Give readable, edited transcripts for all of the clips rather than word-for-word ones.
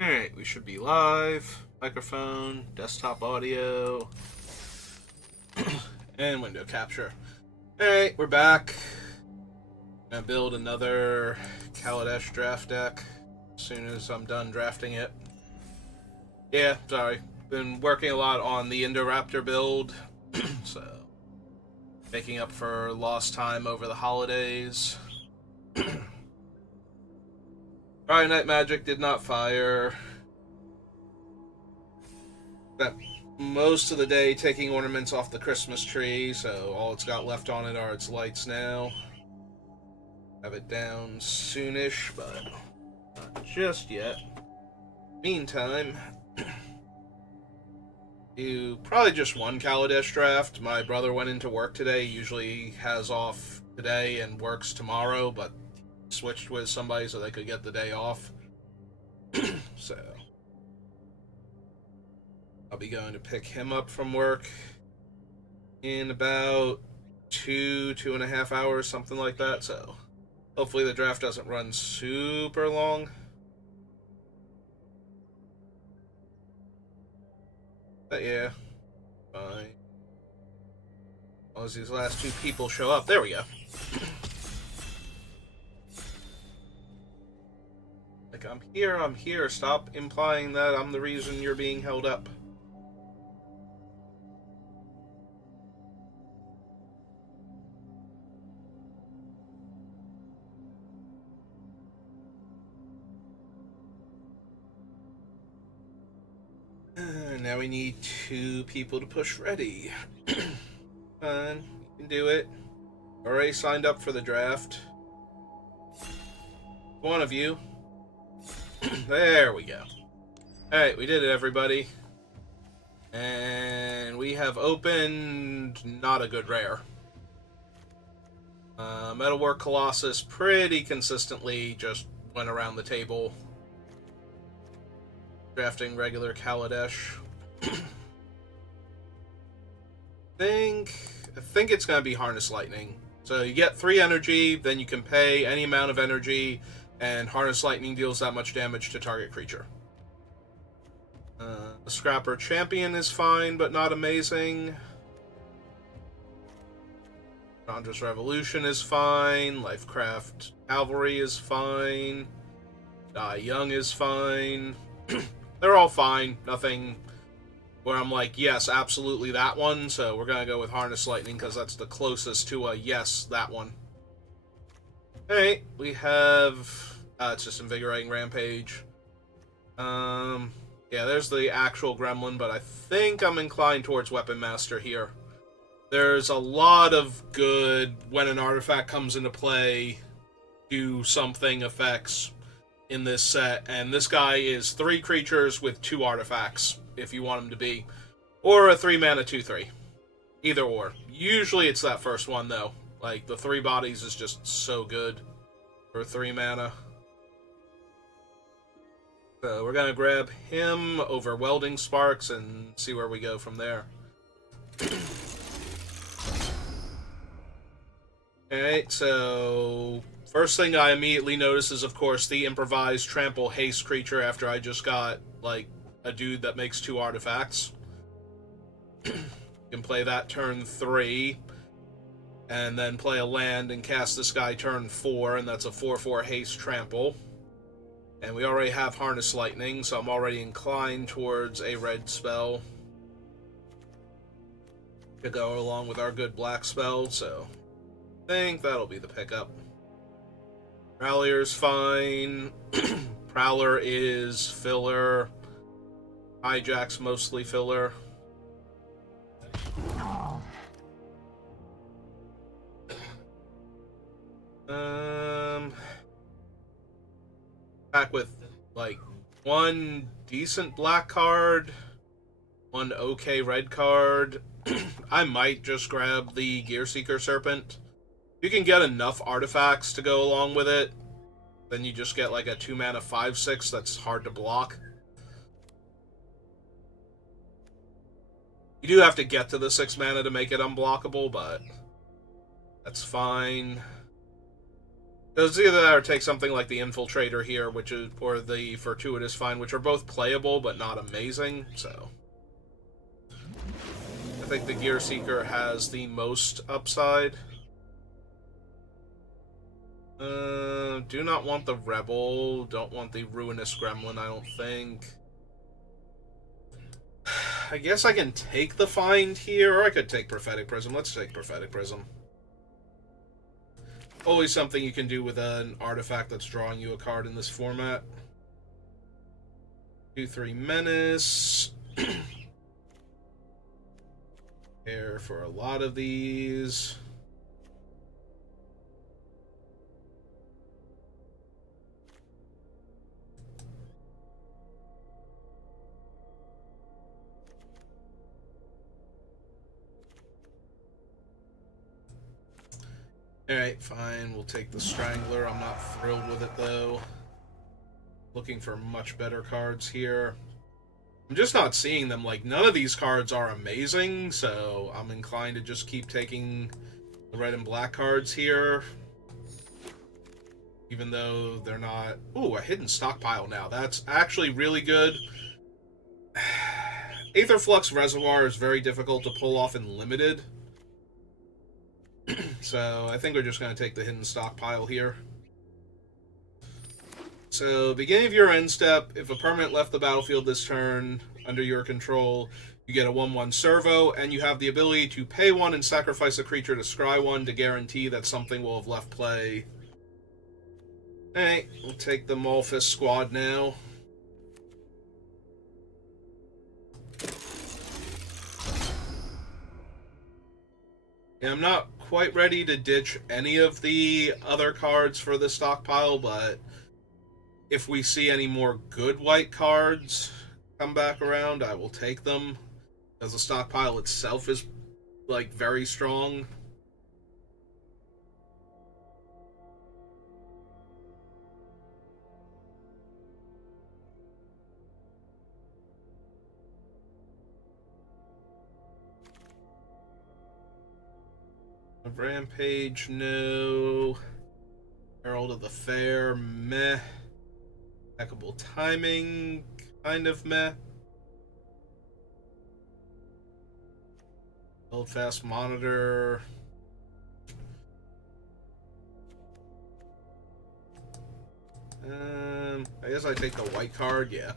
Alright, we should be live. Microphone, desktop audio, and window capture. Alright, we're back. Gonna build another Kaladesh draft deck as soon as I'm done drafting it. Yeah, sorry. Been working a lot on the Indoraptor build, so making up for lost time over the holidays. Friday Night Magic did not fire. Spent most of the day taking ornaments off the Christmas tree, so all it's got left on it are its lights now. Have it down soonish, but not just yet. Meantime, do probably just one Kaladesh draft. My brother went into work today. Usually has off today and works tomorrow, but switched with somebody so they could get the day off. So I'll be going to pick him up from work in about 2.5 hours, something like that. So hopefully the draft doesn't run super long. But yeah, fine. As long as these last two people show up. There we go. Like, I'm here. Stop implying that I'm the reason you're being held up. Now we need 2 people to push ready. Fine, you can do it. Already signed up for the draft. One of you. There we go. Alright, we did it, everybody. And we have opened not a good rare. Metalwork Colossus pretty consistently just went around the table. Drafting regular Kaladesh. I think it's going to be Harness Lightning. So you get 3 energy, then you can pay any amount of energy, and Harness Lightning deals that much damage to target creature. The Scrapper Champion is fine, but not amazing. Chandra's Revolution is fine. Lifecraft Cavalry is fine. Die Young is fine. They're all fine. Nothing where I'm like, yes, absolutely that one. So we're going to go with Harness Lightning because that's the closest to a yes, that one. Alright, we have... it's just Invigorating Rampage. Yeah, there's the actual Gremlin, but I think I'm inclined towards Weapon Master here. There's a lot of good, when an artifact comes into play, do something effects in this set, and this guy is 3 creatures with 2 artifacts, if you want him to be. Or a 3-mana 2/3. Either or. Usually it's that first one, though. Like, the 3 bodies is just so good for 3 mana. So we're gonna grab him over Welding Sparks and see where we go from there. Alright, so first thing I immediately notice is, of course, the improvised trample haste creature after I just got, like, a dude that makes 2 artifacts. You can play that turn 3, and then play a land and cast this guy turn 4, and that's a 4/4 haste trample. And we already have Harness Lightning, so I'm already inclined towards a red spell to go along with our good black spell, so I think that'll be the pickup. Rallier's fine. Prowler is filler. Hijack's mostly filler. Back with, like, 1 decent black card, 1 okay red card. I might just grab the Gearseeker Serpent. You can get enough artifacts to go along with it, then you just get like a 2-mana 5/6 that's hard to block. You do have to get to the 6 mana to make it unblockable, but that's fine. So it's either that or take something like the Infiltrator here, which is, or the Fortuitous Find, which are both playable but not amazing, so. I think the Gear Seeker has the most upside. Do not want the Rebel, don't want the Ruinous Gremlin, I don't think. I guess I can take the Find here, or I could take Prophetic Prism. Let's take Prophetic Prism. Always something you can do with an artifact that's drawing you a card in this format. 2/3 Menace. Care for a lot of these. Alright, fine. We'll take the Strangler. I'm not thrilled with it, though. Looking for much better cards here. I'm just not seeing them. Like, none of these cards are amazing, so I'm inclined to just keep taking the red and black cards here. Even though they're not... Ooh, a hidden stockpile now. That's actually really good. Aetherflux Reservoir is very difficult to pull off in Limited. So I think we're just going to take the hidden stockpile here. So, beginning of your end step, if a permanent left the battlefield this turn under your control, you get a 1/1 servo, and you have the ability to pay 1 and sacrifice a creature to scry 1 to guarantee that something will have left play. Alright, we'll take the Malphus squad now. Yeah, I'm not quite ready to ditch any of the other cards for the stockpile, but if we see any more good white cards come back around, I will take them. Because the stockpile itself is, like, very strong. Rampage, no. Herald of the Fair, meh. Impeccable Timing, kind of meh. Holdfast Monitor. I guess I take the white card, yeah.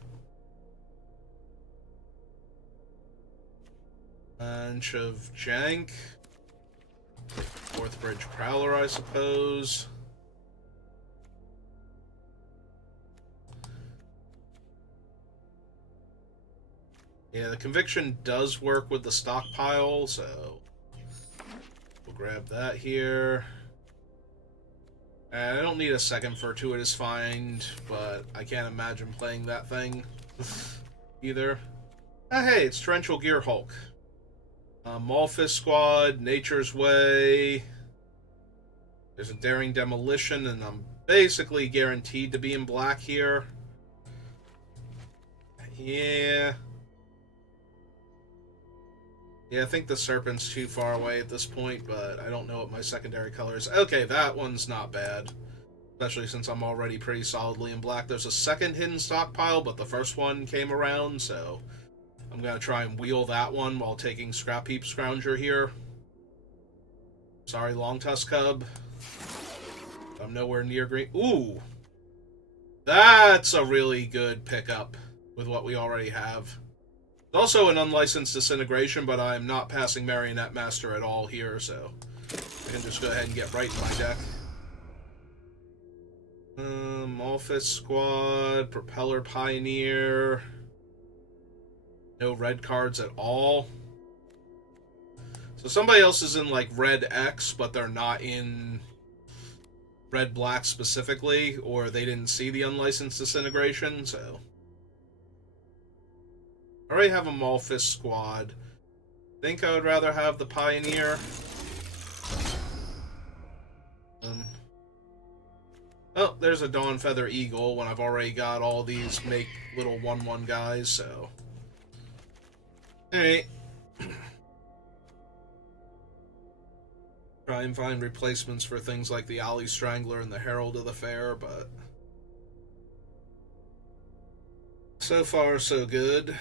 Bunch of jank. Northbridge Prowler, I suppose. Yeah, the Conviction does work with the stockpile, so we'll grab that here. And I don't need a second Fortuitous Find, but I can't imagine playing that thing either. Ah, hey, it's Torrential Gear Hulk. Malphus Squad, Nature's Way. There's a Daring Demolition, and I'm basically guaranteed to be in black here. Yeah. Yeah, I think the Serpent's too far away at this point, but I don't know what my secondary color is. Okay, that one's not bad. Especially since I'm already pretty solidly in black. There's a second hidden stockpile, but the first one came around, so I'm going to try and wheel that one while taking Scrap Heap Scrounger here. Sorry, Long Tusk Cub. I'm nowhere near green. Ooh! That's a really good pickup with what we already have. There's also an Unlicensed Disintegration, but I'm not passing Marionette Master at all here, so I can just go ahead and get right in my deck. Malphus Squad, Propeller Pioneer. No red cards at all. So somebody else is in, like, Red X, but they're not in Red Black specifically, or they didn't see the Unlicensed Disintegration, so I already have a Malphus Squad. Think I would rather have the Pioneer. Oh, there's a Dawnfeather Eagle when I've already got all these make little 1/1 guys, so. Alright. Try and find replacements for things like the Alley Strangler and the Herald of the Fair, but so far so good.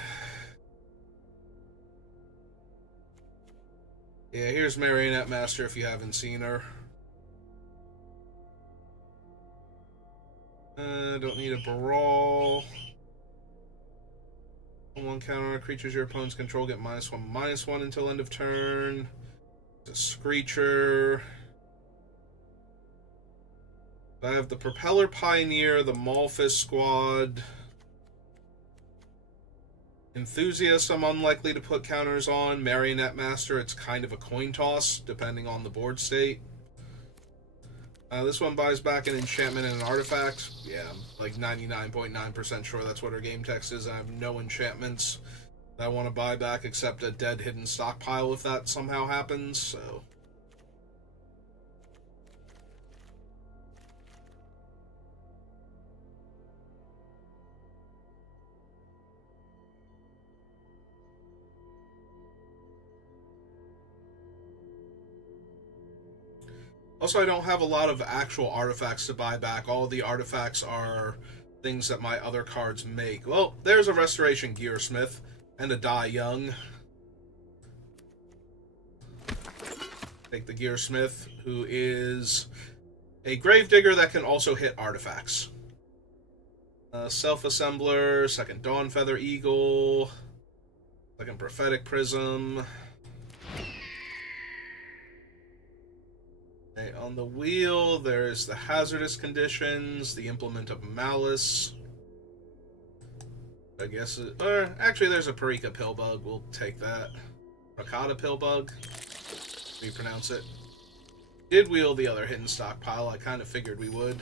Yeah, here's Marionette Master if you haven't seen her. Don't need a brawl. On one counter, creatures your opponents control get -1/-1 until end of turn. It's a Screecher. I have the Propeller Pioneer, the Malphus Squad. Enthusiast, I'm unlikely to put counters on. Marionette Master, it's kind of a coin toss, depending on the board state. This one buys back an enchantment and an artifact. Yeah, I'm like 99.9% sure that's what her game text is. I have no enchantments that I want to buy back except a dead hidden stockpile if that somehow happens, so... Also, I don't have a lot of actual artifacts to buy back. All the artifacts are things that my other cards make. Well, there's a Restoration Gearsmith and a Die Young. Take the Gearsmith, who is a Gravedigger that can also hit artifacts. Self-Assembler, second Dawnfeather Eagle, second Prophetic Prism. Okay, on the wheel, there's the Hazardous Conditions, the Implement of Malice. I guess, actually there's a Parika Pillbug, we'll take that. Rakata Pillbug, we pronounce it. Did wheel the other hidden stockpile, I kind of figured we would.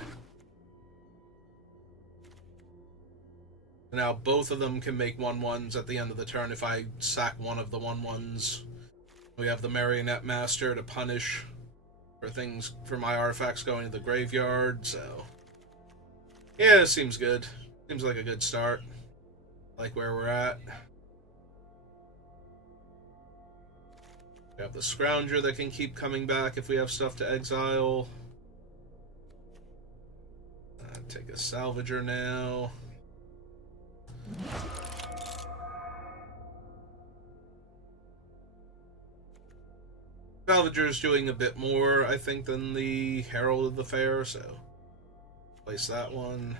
Now both of them can make 1/1s at the end of the turn if I sack one of the 1/1s. We have the Marionette Master to punish for things, for my artifacts going to the graveyard, so... Yeah, it seems good. Seems like a good start. Like where we're at. We have the Scrounger that can keep coming back if we have stuff to exile. Take a Salvager now. Salvager's doing a bit more, I think, than the Herald of the Fair, so place that one.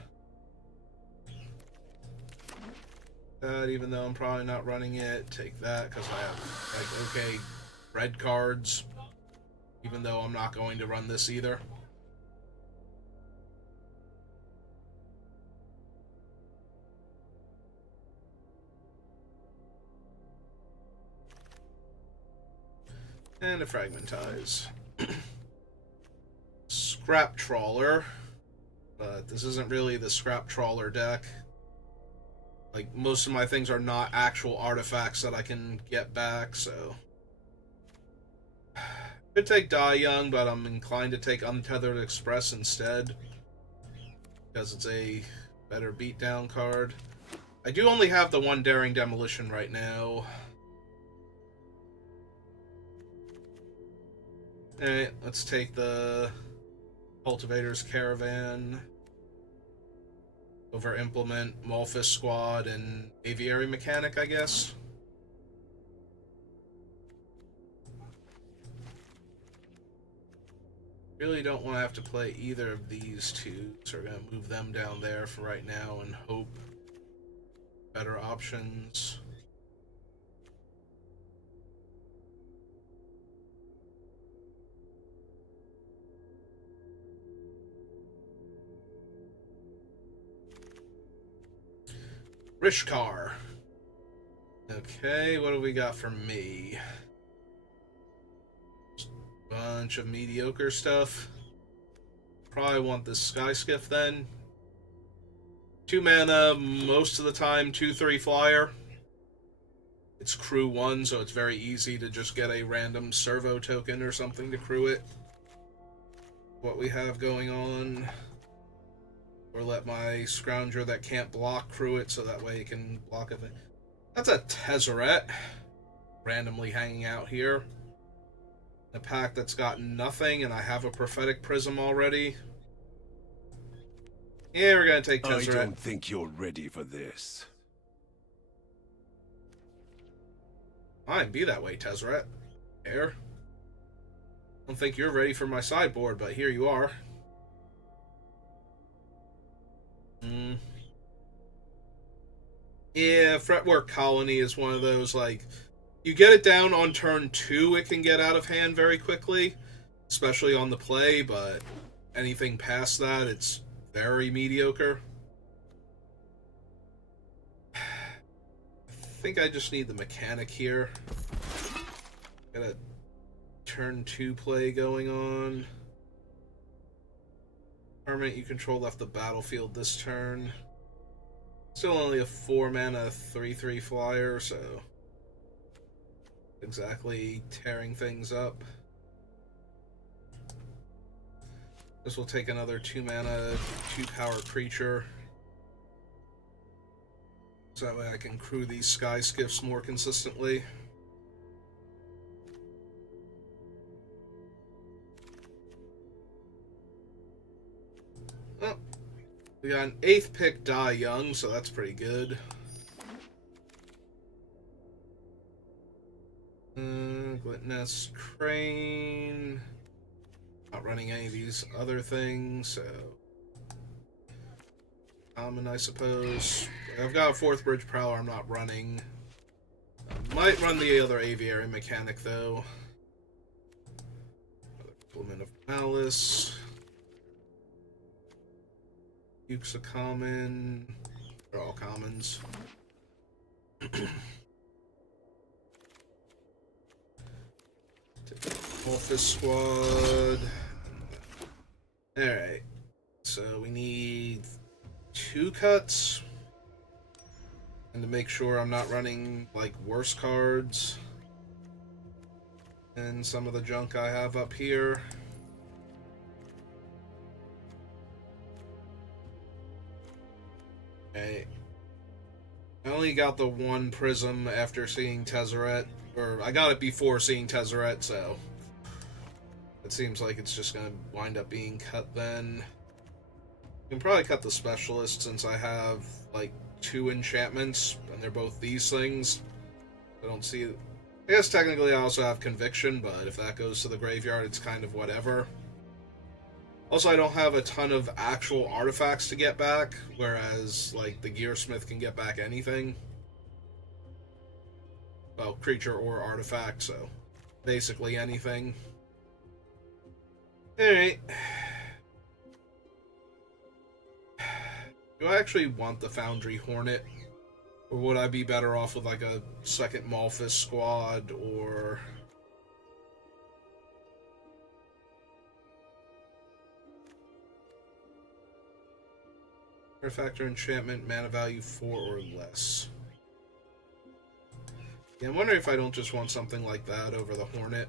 That, even though I'm probably not running it, take that, because I have, like, okay, red cards, even though I'm not going to run this either. And a Fragmentize. Scrap Trawler. But this isn't really the Scrap Trawler deck. Like, most of my things are not actual artifacts that I can get back, so... Could take Die Young, but I'm inclined to take Untethered Express instead. Because it's a better beatdown card. I do only have the one Daring Demolition right now. Alright, let's take the Cultivator's Caravan over Implement, Malphus Squad, and Aviary Mechanic, I guess. Really don't want to have to play either of these two, so we're going to move them down there for right now and hope better options. Rishkar. Okay, what do we got for me? Bunch of mediocre stuff. Probably want this Sky Skiff then. 2 mana, most of the time, 2/3 flyer. It's crew 1, so it's very easy to just get a random servo token or something to crew it. What we have going on. Or let my Scrounger that can't block crew it, so that way it can block it. That's a Tezzeret randomly hanging out here. A pack that's got nothing, and I have a prophetic prism already. Yeah, we're gonna take Tezzeret. I don't think you're ready for this. Fine, be that way, Tezzeret. Air. I don't think you're ready for my sideboard, but here you are. Yeah, Fretwork Colony is one of those, like, you get it down on turn 2, it can get out of hand very quickly, especially on the play, but anything past that, it's very mediocre. I think I just need the mechanic here. Got a turn 2 play going on. Permanent you control left the battlefield this turn. Still only a 4-mana 3/3 flyer, so exactly tearing things up. This will take another 2-mana, 2-power creature. So that way I can crew these Sky Skiffs more consistently. Oh, we got an 8th pick Die Young, so that's pretty good. Glitness Crane. Not running any of these other things, so common, I suppose. I've got a 4th Bridge Prowler I'm not running. I might run the other Aviary mechanic, though. Another Implement of Malice. Duke's a common. They're all commons. Office Squad. Alright. So we need 2 cuts. And to make sure I'm not running, like, worse cards. And some of the junk I have up here. Okay. I only got the 1 prism after seeing Tezzeret. Or, I got it before seeing Tezzeret, so it seems like it's just gonna wind up being cut then. I can probably cut the Specialist since I have, like, 2 enchantments, and they're both these things. I don't see it. I guess technically I also have Conviction, but if that goes to the graveyard, it's kind of whatever. Also, I don't have a ton of actual artifacts to get back, whereas, like, the Gearsmith can get back anything. Well, creature or artifact, so basically anything. Alright. Do I actually want the Foundry Hornet? Or would I be better off with, like, a second Malphus squad, or artifact or enchantment, mana value 4 or less? Yeah, I'm wondering if I don't just want something like that over the Hornet.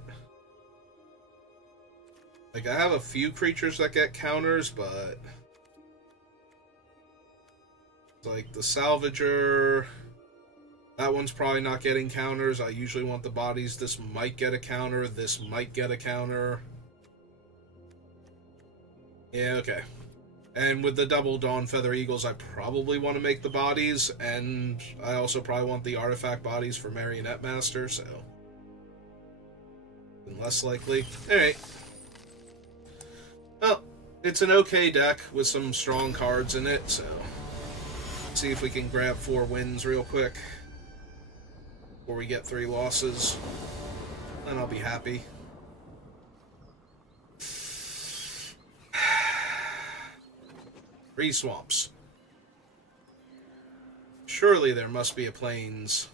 Like, I have a few creatures that get counters, but like the Salvager, that one's probably not getting counters. I usually want the bodies. This might get a counter. This might get a counter. Yeah, okay. And with the double Dawn Feather Eagles, I probably want to make the bodies, and I also probably want the artifact bodies for Marionette Master, so less likely. Alright. Well, it's an okay deck with some strong cards in it, so let's see if we can grab 4 wins real quick before we get 3 losses, and I'll be happy. 3 swamps. Surely there must be a plains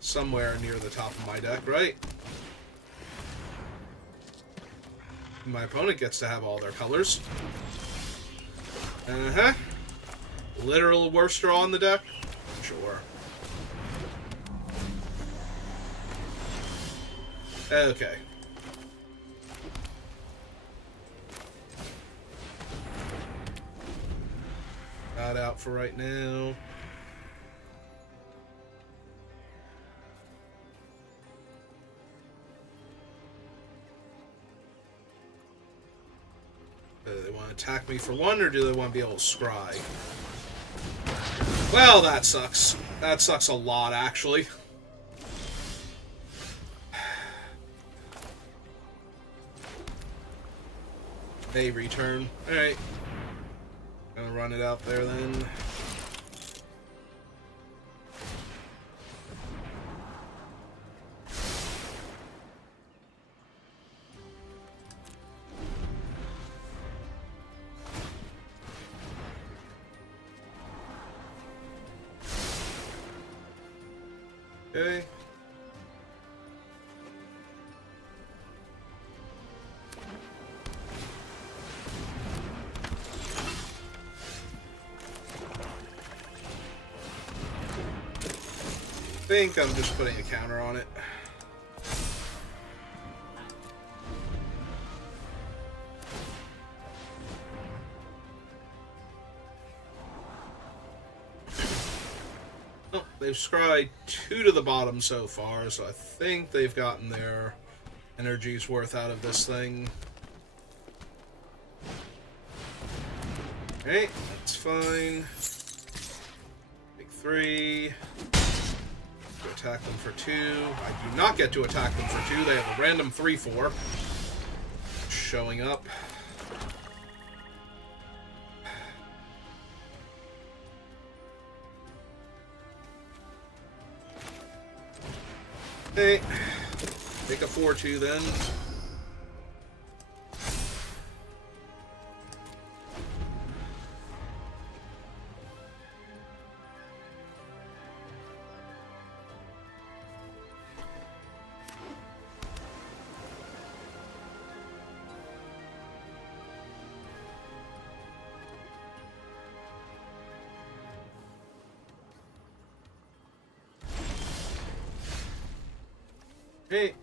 somewhere near the top of my deck, right? My opponent gets to have all their colors. Uh-huh. Literal worst draw on the deck? Sure. Okay. Not out for right now. want to attack me for one, or do they want to be able to scry? Well, that sucks. That sucks a lot, actually. They return. Alright. Gonna run it out there then. Okay. I think I'm just putting a counter on it. Oh, they've scryed 2 to the bottom so far, so I think they've gotten their energy's worth out of this thing. Okay, that's fine. Take 3. Attack them for 2. I do not get to attack them for 2. They have a random 3/4 showing up. Okay, take a 4/2 then. Hey.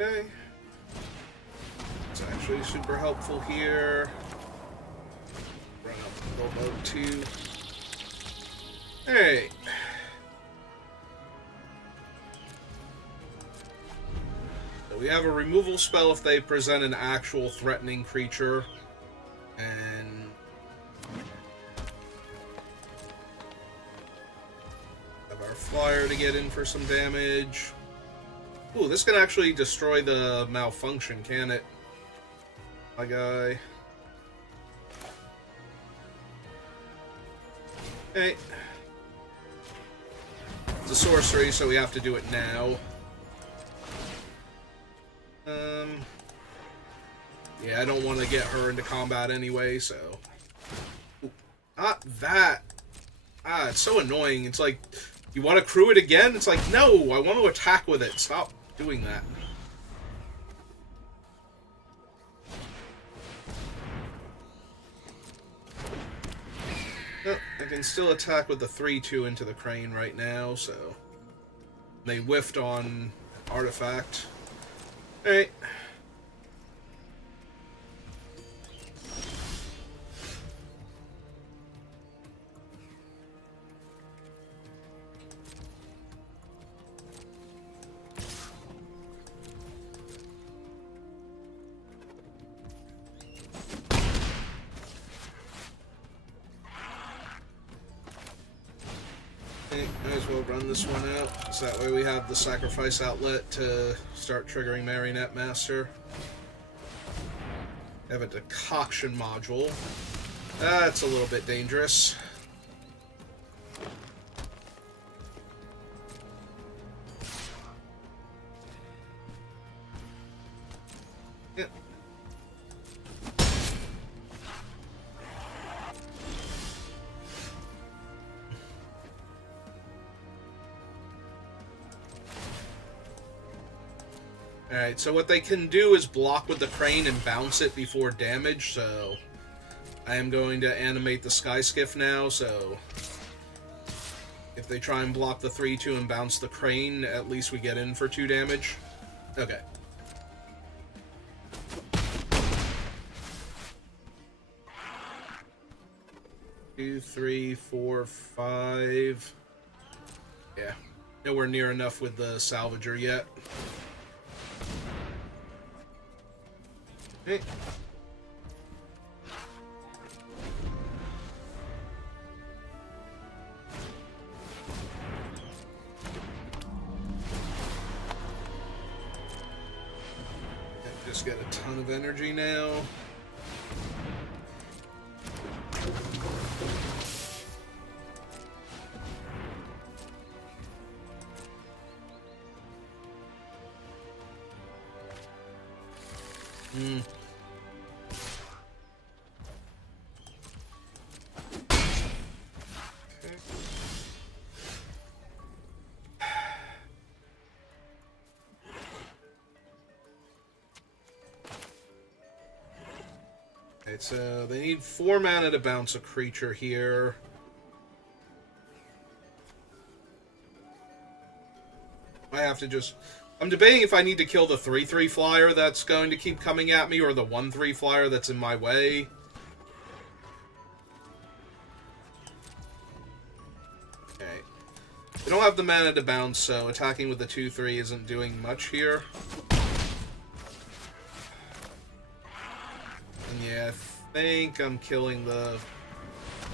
Okay. It's actually super helpful here. Run up the boat too. Hey. So we have a removal spell if they present an actual threatening creature. And have our flyer to get in for some damage. Ooh, this can actually destroy the malfunction, can it? My guy. Hey. It's a sorcery, so we have to do it now. Yeah, I don't want to get her into combat anyway, so... Ooh, not that! Ah, it's so annoying. It's like, you want to crew it again? It's like, no, I want to attack with it. Stop doing that. Oh, I can still attack with the 3/2 into the crane right now, so... They whiffed on artifact. Alright. Might as well run this one out, so that way we have the sacrifice outlet to start triggering Marionette Master. Have a decoction module. That's a little bit dangerous. Yep. Alright, so what they can do is block with the crane and bounce it before damage, so I am going to animate the Sky Skiff now, so if they try and block the 3-2 and bounce the crane, at least we get in for 2 damage. Okay. Two, 3, 4, 5. Yeah. Nowhere near enough with the salvager yet. Hey. Just get a ton of energy now. Alright, so they need 4 mana to bounce a creature here. I have to just... I'm debating if I need to kill the 3/3 flyer that's going to keep coming at me, or the 1/3 flyer that's in my way. Okay. We don't have the mana to bounce, so attacking with the 2/3 isn't doing much here. And yeah, I think I'm killing the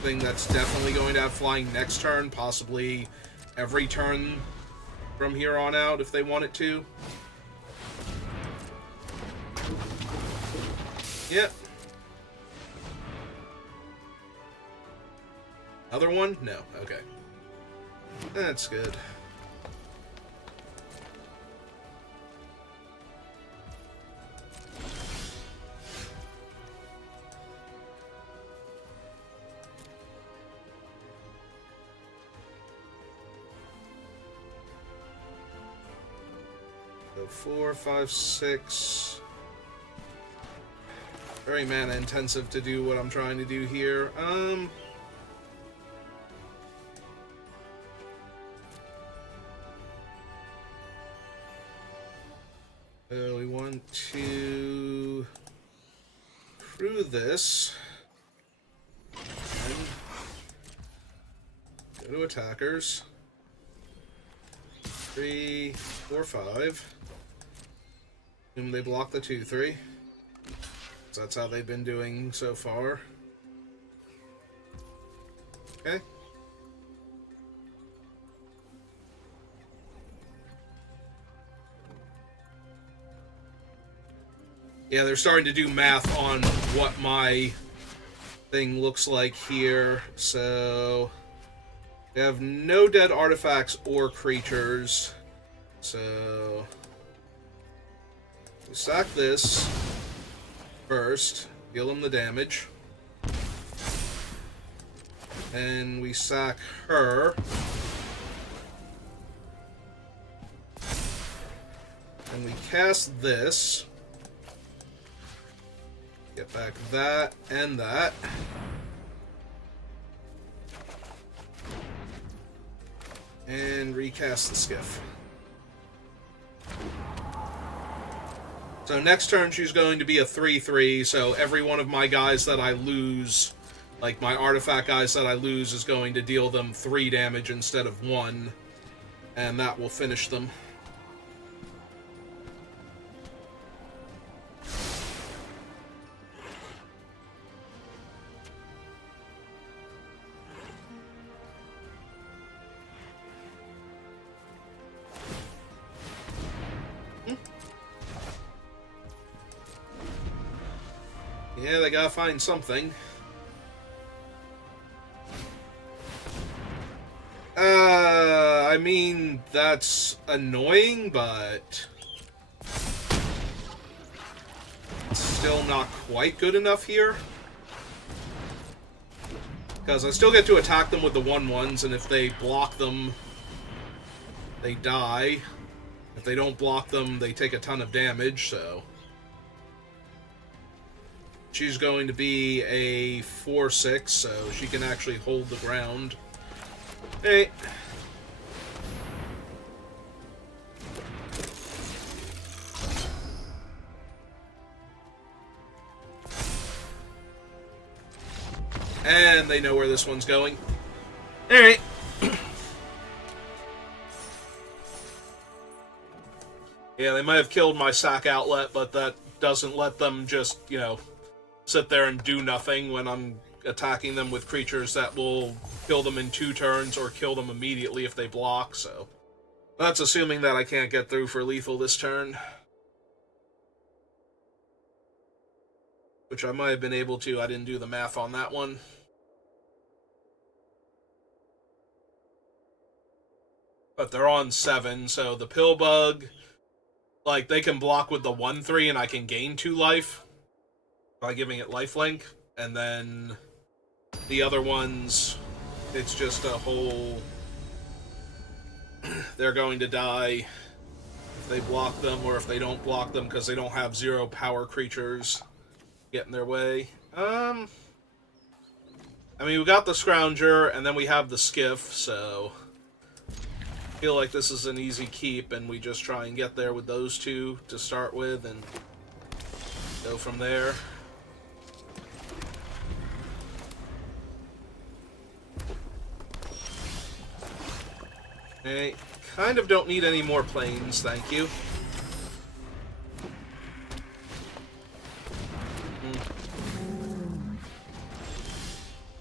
thing that's definitely going to have flying next turn, possibly every turn from here on out if they want it to. Yep. Other one? No. Okay. That's good. So 4, 5, 6. Very mana intensive to do what I'm trying to do here. So we want to crew this. And go to attackers. 3, 4, 5. Assume they block the 2/3. So that's how they've been doing so far. Okay. Yeah, they're starting to do math on what my thing looks like here. So we have no dead artifacts or creatures. So we sack this first, deal them the damage. And we sack her. And we cast this. Get back that and that. And recast the skiff. So next turn she's going to be a 3/3, so every one of my guys that I lose, like my artifact guys that I lose, is going to deal them 3 damage instead of 1. And that will finish them. Yeah, they gotta find something. I mean, that's annoying, but it's still not quite good enough here. Because I still get to attack them with the 1/1s, and if they block them, they die. If they don't block them, they take a ton of damage, so... She's going to be a 4/6, so she can actually hold the ground. Hey. And they know where this one's going. Alright. Yeah, they might have killed my sack outlet, but that doesn't let them just, you know, sit there and do nothing when I'm attacking them with creatures that will kill them in 2 turns or kill them immediately if they block, so... That's assuming that I can't get through for lethal this turn. Which I might have been able to, I didn't do the math on that one. But they're on 7, so the pill bug, like, they can block with the 1/3 and I can gain 2 life by giving it lifelink, and then the other ones, it's just a whole... They're going to die if they block them, or if they don't block them because they don't have 0 power creatures get in their way. I mean, we got the Scrounger, and then we have the Skiff, so... I feel like this is an easy keep, and we just try and get there with those 2 to start with, and go from there. Okay, kind of don't need any more planes, thank you.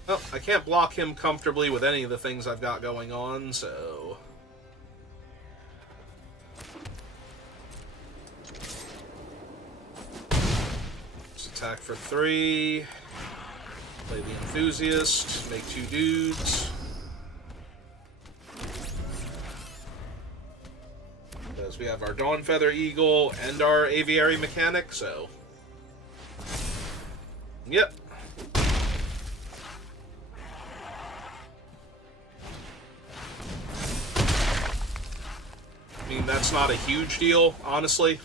Oh, I can't block him comfortably with any of the things I've got going on, so... Attack for 3. Play the Enthusiast. Make 2 dudes. Because we have our Dawnfeather Eagle and our Aviary Mechanic, so... Yep. I mean, that's not a huge deal, honestly.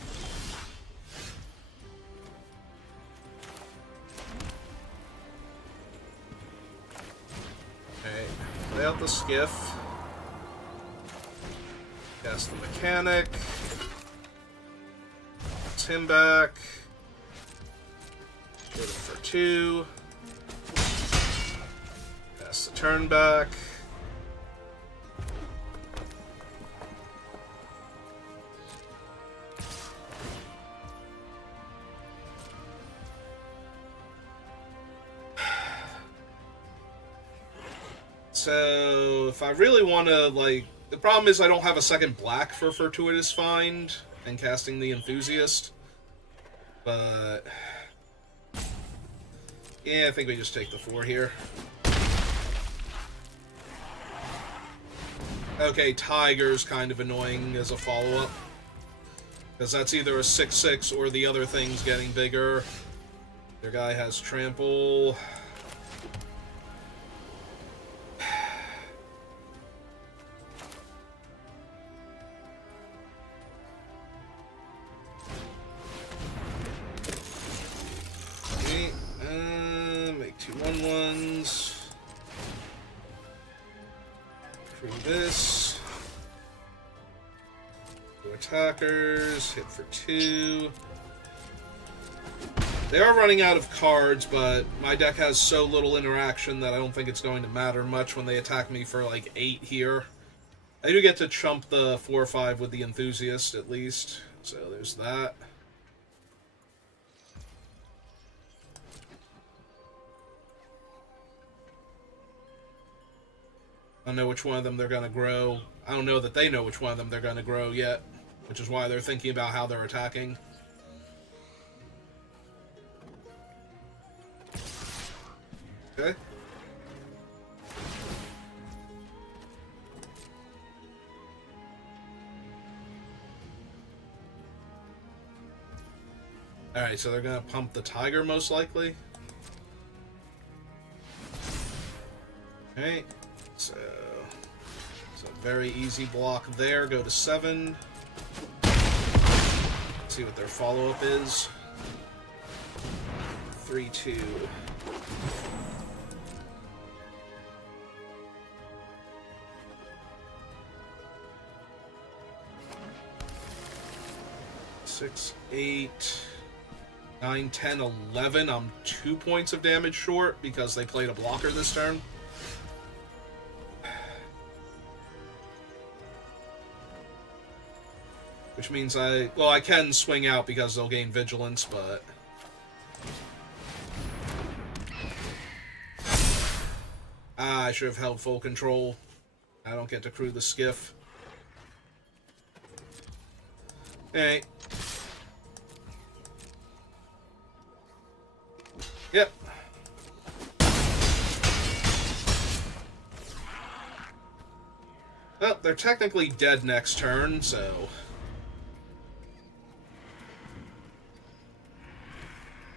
Lay out the Skiff. Cast the Mechanic. Puts him back. Hit him for 2. Pass the turn back. So, if I really want to, like... The problem is I don't have a second black for Fortuitous Find and casting the Enthusiast. But... Yeah, I think we just take the 4 here. Okay, Tiger's kind of annoying as a follow-up. Because that's either a 6/6 or the other thing's getting bigger. Their guy has Trample... Make 2 1/1s. Crew this. 2 attackers. Hit for 2. They are running out of cards, but my deck has so little interaction that I don't think it's going to matter much when they attack me for like 8 here. I do get to chump the 4 or 5 with the Enthusiast at least, so there's that. I don't know which one of them they're going to grow. I don't know that they know which one of them they're going to grow yet, which is why they're thinking about how they're attacking. Okay. Alright, so they're going to pump the Tiger most likely. Okay. So, it's a very easy block there. Go to 7. See what their follow-up is. 3-2. Six, 8, 9, 10, 11. I'm 2 points of damage short because they played a blocker this turn. Which means I can swing out because they'll gain vigilance, but... I should have held full control. I don't get to crew the skiff. Hey. Yep. Well, they're technically dead next turn, so...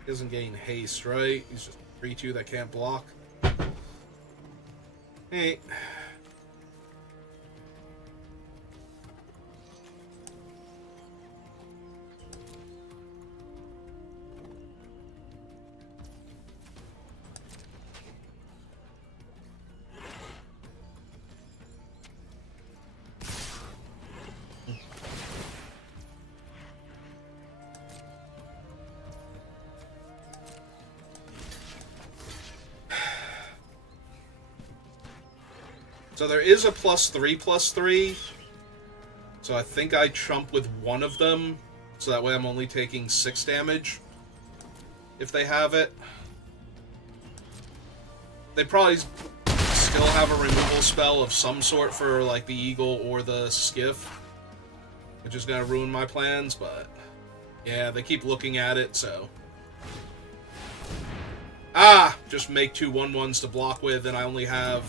He doesn't gain haste, right? He's just 3-2 that can't block. Hey. So there is a +3/+3. So I think I trump with one of them. So that way I'm only taking 6 damage. If they have it. They probably still have a removal spell of some sort for like the eagle or the skiff. Which is going to ruin my plans, but... Yeah, they keep looking at it, so... Just make 2 1/1s to block with, and I only have...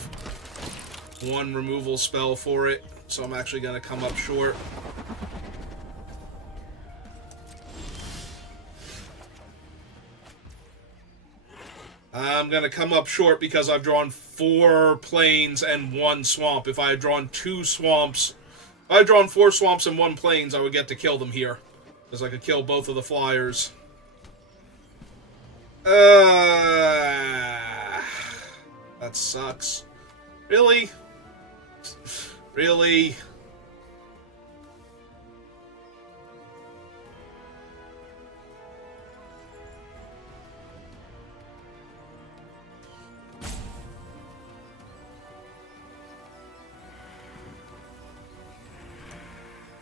1 removal spell for it, so I'm actually going to come up short. I'm going to come up short because I've drawn 4 plains and 1 swamp. If I had drawn 2 swamps... If I had drawn 4 swamps and 1 plains, I would get to kill them here. Because I could kill both of the flyers. That sucks. Really? Really?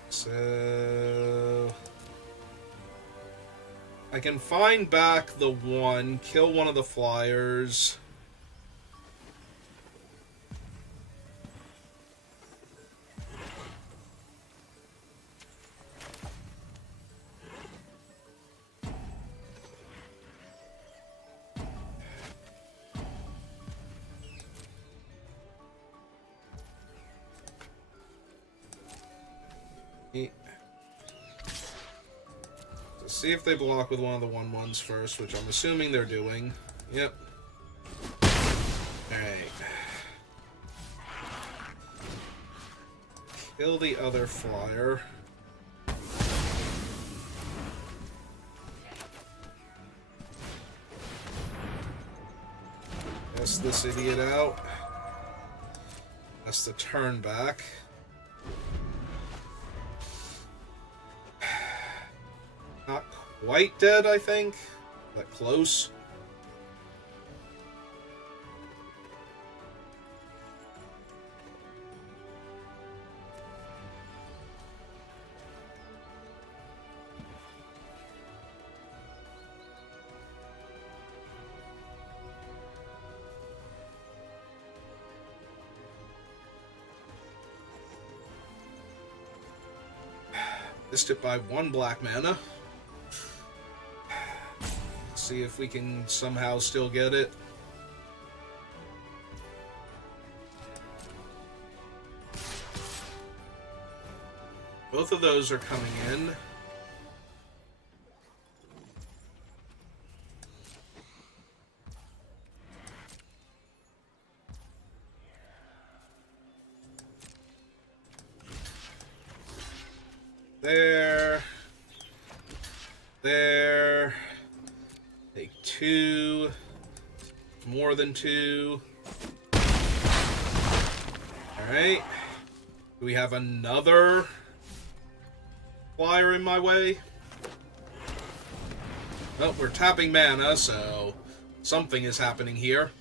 So... I can find back the 1, kill one of the flyers... See if they block with one of the 1/1s first, which I'm assuming they're doing. Yep. Alright. Kill the other flyer. Test this idiot out. That's the turn back. Not quite dead, I think. But close. Missed it by 1 black mana. See if we can somehow still get it. Both of those are coming in. There. There. Take 2. More than 2. Alright. Do we have another flyer in my way? Well, we're tapping mana, so something is happening here.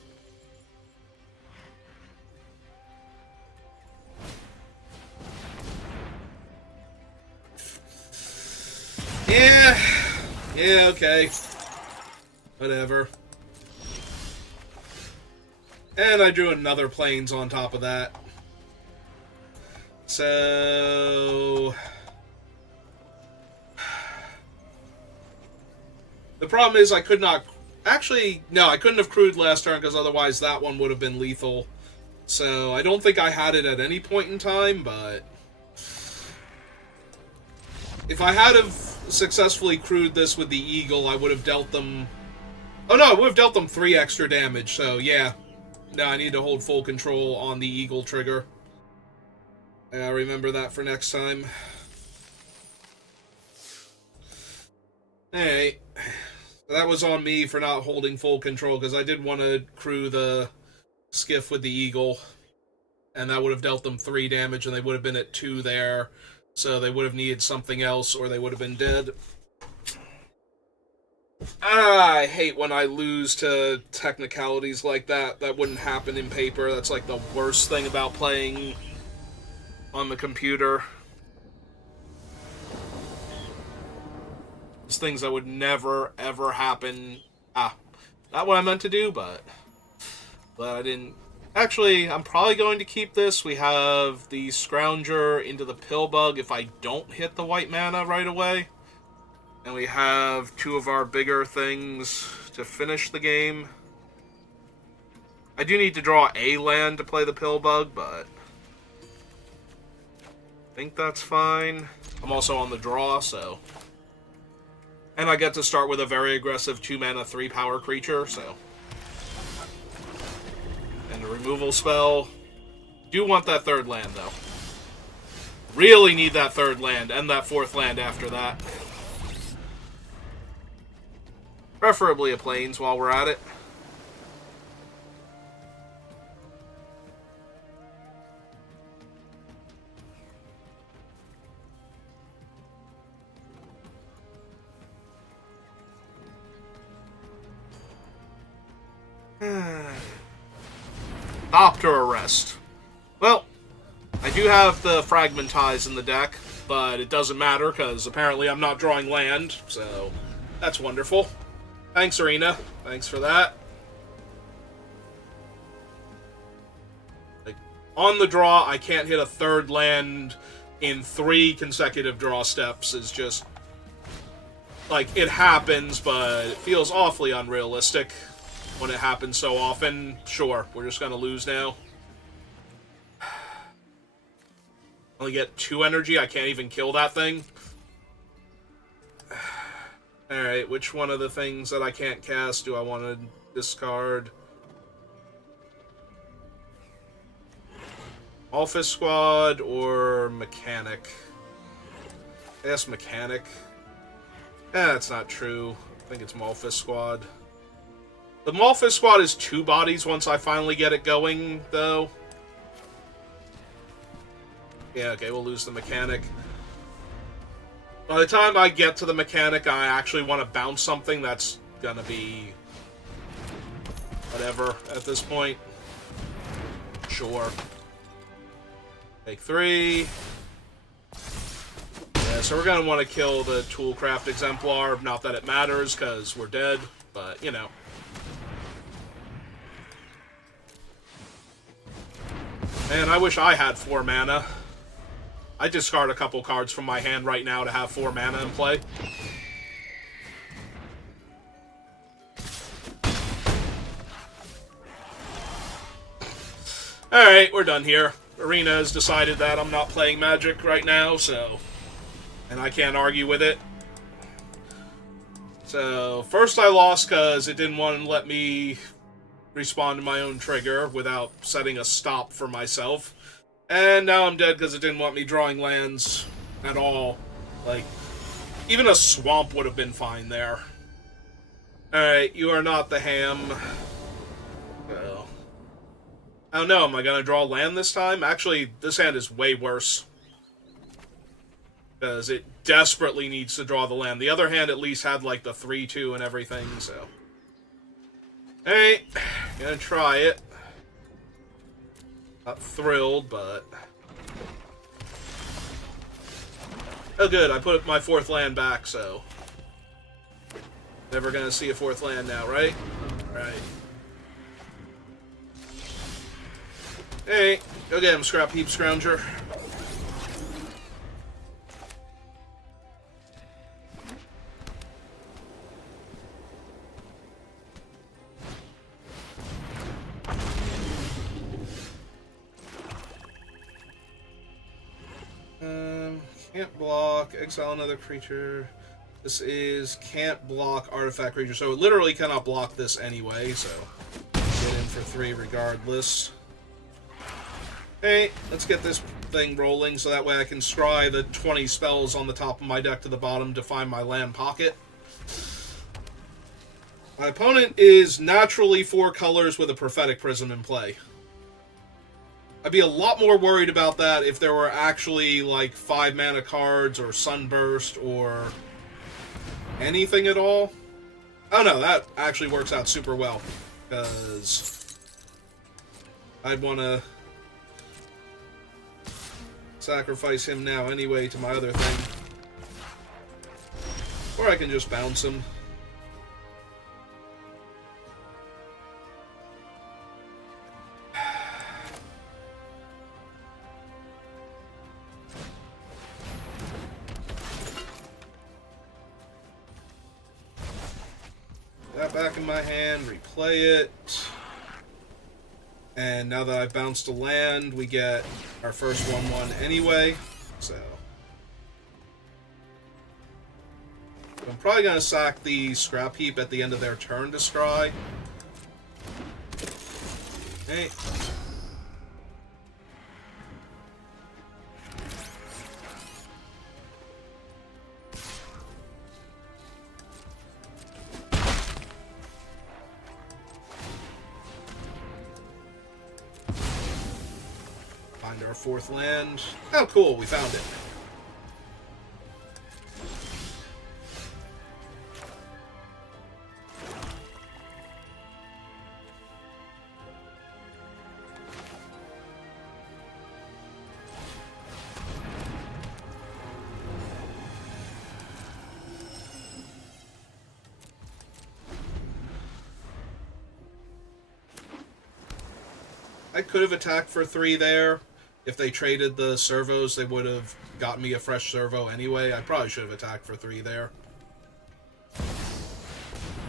Yeah, okay. Whatever. And I drew another plains on top of that. So... the problem is I could not... Actually, no, I couldn't have crewed last turn because otherwise that one would have been lethal. So I don't think I had it at any point in time, but... if I had have successfully crewed this with the Eagle, I would have dealt them... oh no, I would have dealt them 3 extra damage, so yeah. No, I need to hold full control on the Eagle trigger. I'll remember that for next time. Alright. That was on me for not holding full control, because I did want to crew the skiff with the Eagle. And that would have dealt them 3 damage, and they would have been at 2 there. So they would have needed something else, or they would have been dead. I hate when I lose to technicalities like that. That wouldn't happen in paper. That's like the worst thing about playing on the computer. It's things that would never, ever happen. Not what I meant to do, but I didn't. Actually, I'm probably going to keep this. We have the Scrounger into the Pillbug if I don't hit the white mana right away. And we have 2 of our bigger things to finish the game. I do need to draw a land to play the Pillbug, but I think that's fine. I'm also on the draw, so... and I get to start with a very aggressive 2 mana 3 power creature, so... and a removal spell. Do want that 3rd land, though. Really need that 3rd land, and that 4th land after that. Preferably a plains while we're at it. Adopt or arrest. Well, I do have the Fragmentize in the deck, but it doesn't matter because apparently I'm not drawing land, so that's wonderful. Thanks, Arena. Thanks for that. Like, on the draw, I can't hit a 3rd land in 3 consecutive draw steps. Is just... like, it happens, but it feels awfully unrealistic when it happens so often. Sure, we're just gonna lose now. Only get 2 energy, I can't even kill that thing. Alright, which one of the things that I can't cast do I want to discard? Office Squad or Mechanic? I guess Mechanic. That's not true. I think it's Malphus Squad. The Malphus Squad is 2 bodies once I finally get it going, though. Yeah, okay, we'll lose the Mechanic. By the time I get to the Mechanic, I actually want to bounce something that's gonna be... whatever at this point. Sure. Take 3. Yeah, so we're gonna want to kill the Toolcraft Exemplar. Not that it matters, because we're dead, but, you know. Man, I wish I had 4 mana. I discard a couple cards from my hand right now to have 4 mana in play. Alright, we're done here. Arena has decided that I'm not playing Magic right now, so... and I can't argue with it. So, first I lost because it didn't want to let me respond to my own trigger without setting a stop for myself. And now I'm dead because it didn't want me drawing lands at all. Like, even a swamp would have been fine there. Alright, you are not the ham. Oh. I don't know, am I gonna draw land this time? Actually, this hand is way worse. Because it desperately needs to draw the land. The other hand at least had, like, the 3-2 and everything, so... Alright, gonna try it. Not thrilled, but... Oh good, I put my 4th land back, so... Never gonna see a 4th land now, right? Right. Hey, go get him, Scrap Heap Scrounger. Can't block, exile another creature. This is can't block artifact creature, so it literally cannot block this anyway, so get in for 3 regardless. Hey, let's get this thing rolling so that way I can scry the 20 spells on the top of my deck to the bottom to find my land pocket. My opponent is naturally 4 colors with a Prophetic Prism in play. I'd be a lot more worried about that if there were actually, like, 5 mana cards or Sunburst or anything at all. Oh no, that actually works out super well, because I'd want to sacrifice him now anyway to my other thing. Or I can just bounce him. That back in my hand, replay it. And now that I've bounced a land, we get our first 1/1 anyway, so... I'm probably going to sack the Scrap Heap at the end of their turn to scry. Okay. Find our 4th land. Oh, cool, we found it. I could have attacked for 3 there. If they traded the servos, they would have got me a fresh servo anyway. I probably should have attacked for 3 there.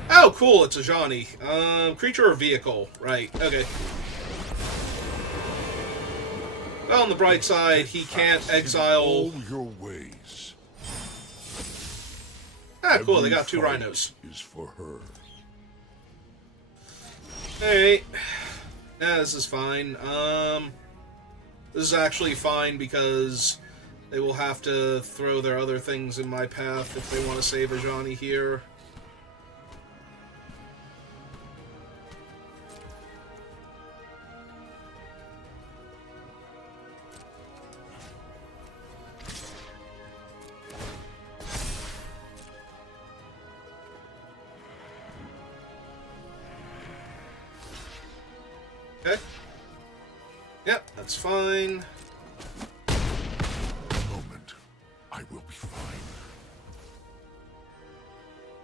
Oh, cool, it's a Johnny. Creature or vehicle. Right, okay. Well, on the bright side, he can't exile... all your ways. Ah, cool, they got Every 2 fight rhinos. is for her. Alright. Yeah, this is fine. This is actually fine because they will have to throw their other things in my path if they want to save a Johnny here. Okay. Yep, that's fine. Moment, I will be fine.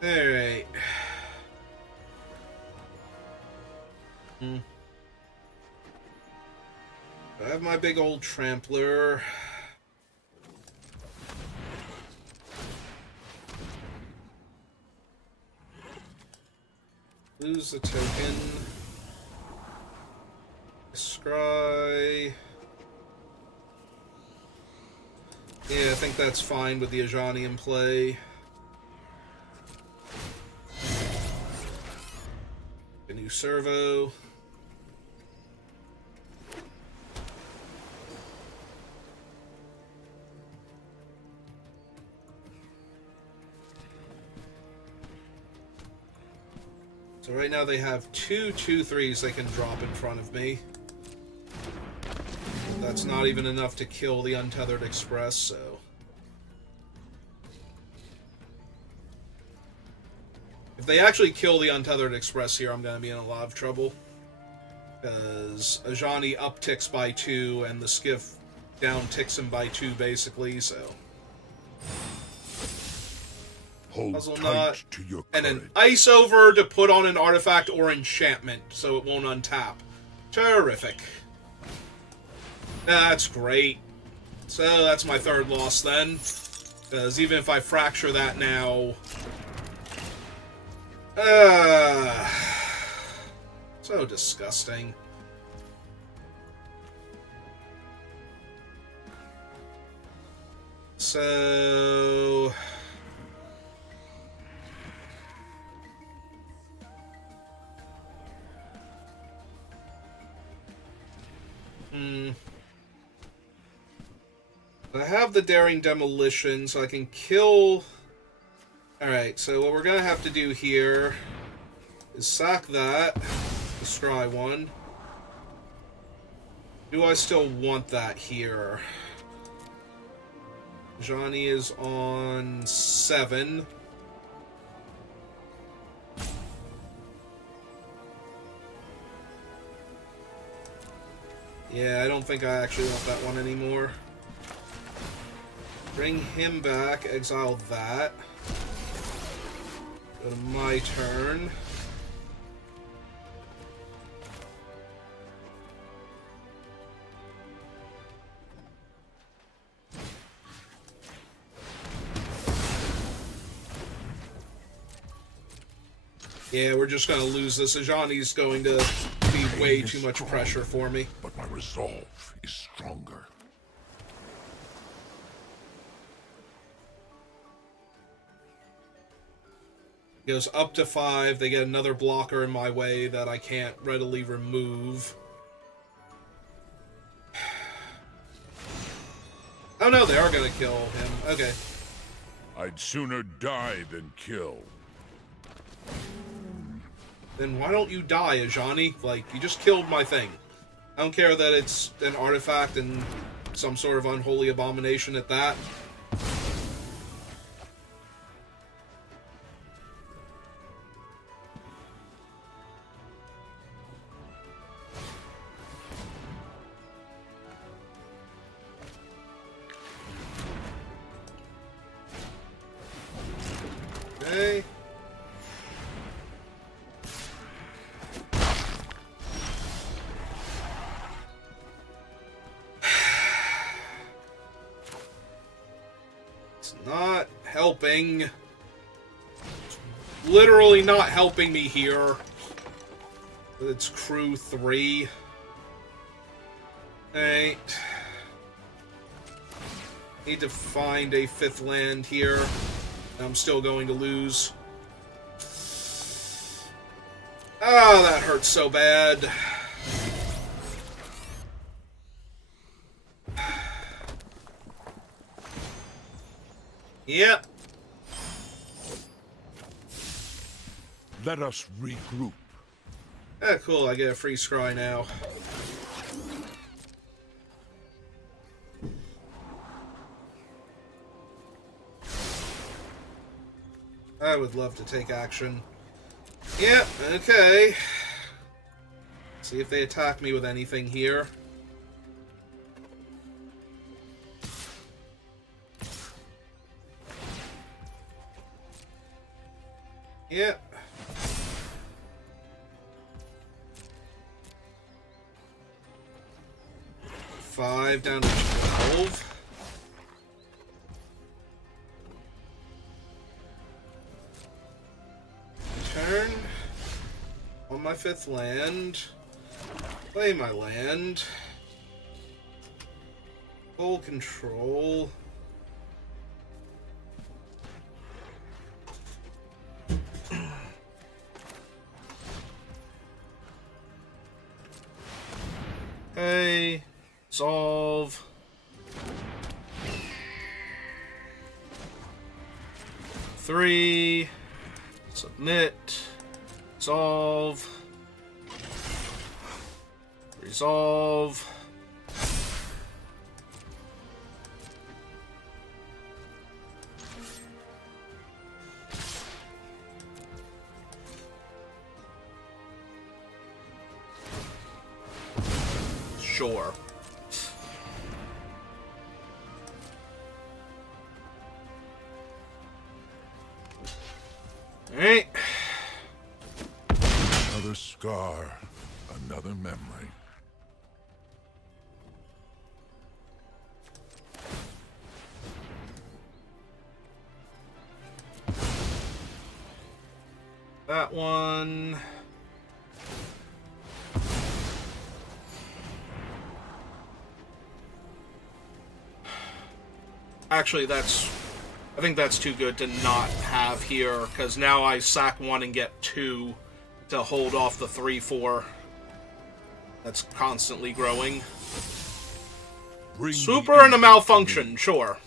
Alright. I have my big old trampler. Lose the token. Scry. Yeah, I think that's fine with the Ajani in play. A new servo. So right now they have 2/2/3s they can drop in front of me. That's not even enough to kill the Untethered Express, so... If they actually kill the Untethered Express here, I'm going to be in a lot of trouble. Because Ajani upticks by 2, and the Skiff down-ticks him by 2, basically, so... Hold Puzzle tight Knot, to your and courage. an Ice Over to put on an artifact or enchantment, so it won't untap. Terrific. That's great. So that's my third loss then. Because even if I fracture that now... so disgusting. So... I have the Daring Demolition, so I can kill... Alright, so what we're going to have to do here is sack that, the Scry one. Do I still want that here? Johnny is on 7. Yeah, I don't think I actually want that one anymore. Bring him back, exile that. Go to my turn. Yeah, we're just going to lose this. Ajani's going to be way too much pressure for me. But my resolve is stronger. Goes up to 5. They get another blocker in my way that I can't readily remove. Oh no, they are going to kill him. Okay. I'd sooner die than kill. Then why don't you die, Ajani? Like, you just killed my thing. I don't care that it's an artifact and some sort of unholy abomination at that. Okay. It's not helping. It's literally not helping me here. It's crew 3. Alright. Need to find a 5th land here. I'm still going to lose. Ah, that hurts so bad. Yep. Let us regroup. Ah, cool. I get a free scry now. I would love to take action. Yep, okay. See if they attack me with anything here. Yep. Five down to 12. Turn on my 5th land. Play my land. Full control. Okay. Solve. Three. Submit. Resolve. Resolve. Sure. Alright. Another scar, another memory. That one. Actually, I think that's too good to not have here, because now I sack one and get two to hold off the 3/4. That's constantly growing. Super and a malfunction, sure.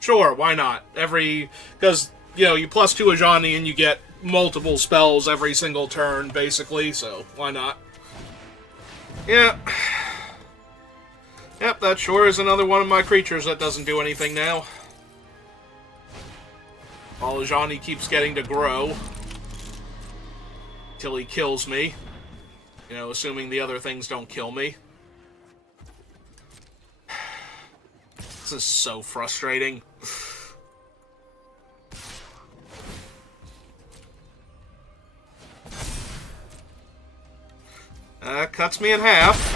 Sure, why not? Because, you plus 2 Ajani and you get multiple spells every single turn, basically, so why not? Yeah. Yep, that sure is another one of my creatures that doesn't do anything now. While Ajani keeps getting to grow. Till he kills me. Assuming the other things don't kill me. This is so frustrating. That cuts me in half.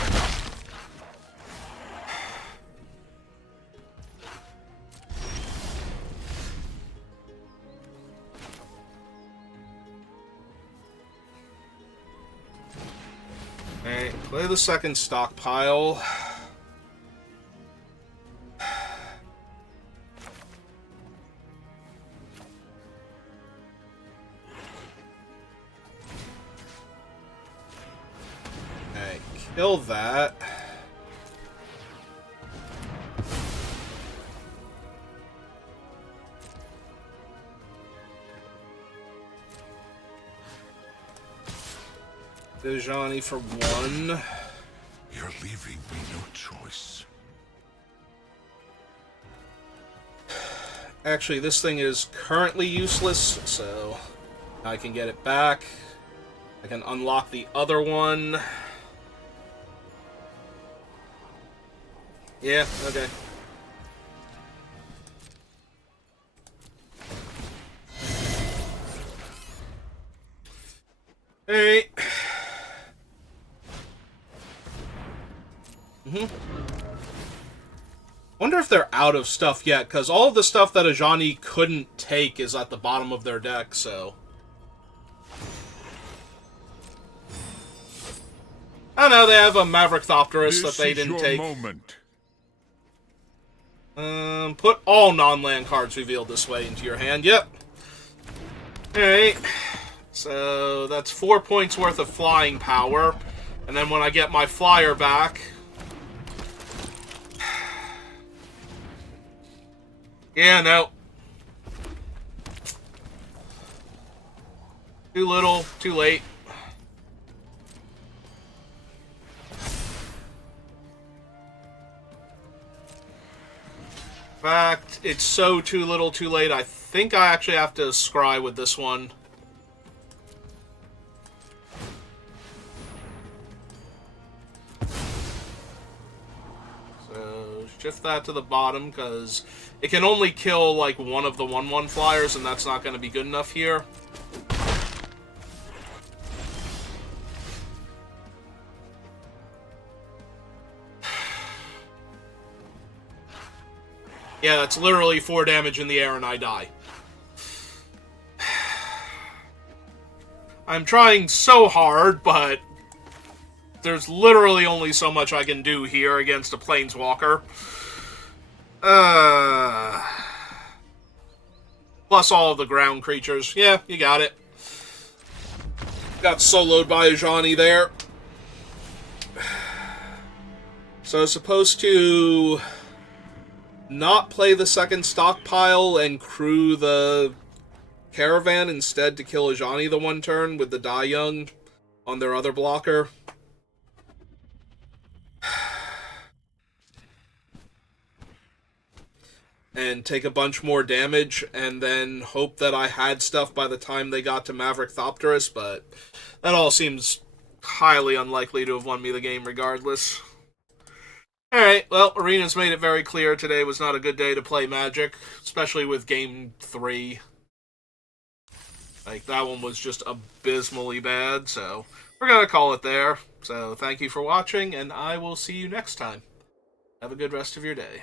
Alright, play the second stockpile. Alright, kill that. Ajani for 1. You're leaving me no choice. Actually, this thing is currently useless, so I can get it back. I can unlock the other one. Yeah, okay. Alright. Wonder if they're out of stuff yet, because all of the stuff that Ajani couldn't take is at the bottom of their deck, so... I don't know, they have a Maverick Thopterus that they didn't take. Moment. Put all non-land cards revealed this way into your hand. Yep. Alright. So, that's 4 points worth of flying power. And then when I get my flyer back... Yeah, no. Too little, too late. In fact, it's so too little, too late. I think I actually have to scry with this one. So, shift that to the bottom, because it can only kill, like, one of the 1/1 flyers, and that's not going to be good enough here. Yeah, that's literally 4 damage in the air and I die. I'm trying so hard, but there's literally only so much I can do here against a Planeswalker. Plus all of the ground creatures. Yeah, you got it. Got soloed by Ajani there. So I was supposed to... not play the second stockpile and crew the Caravan instead to kill Ajani the one turn with the Die Young on their other blocker. And take a bunch more damage, and then hope that I had stuff by the time they got to Maverick Thopterus, but that all seems highly unlikely to have won me the game regardless. Alright, well, Arena's made it very clear today was not a good day to play Magic, especially with Game 3. Like, that one was just abysmally bad, so we're gonna call it there. So, thank you for watching, and I will see you next time. Have a good rest of your day.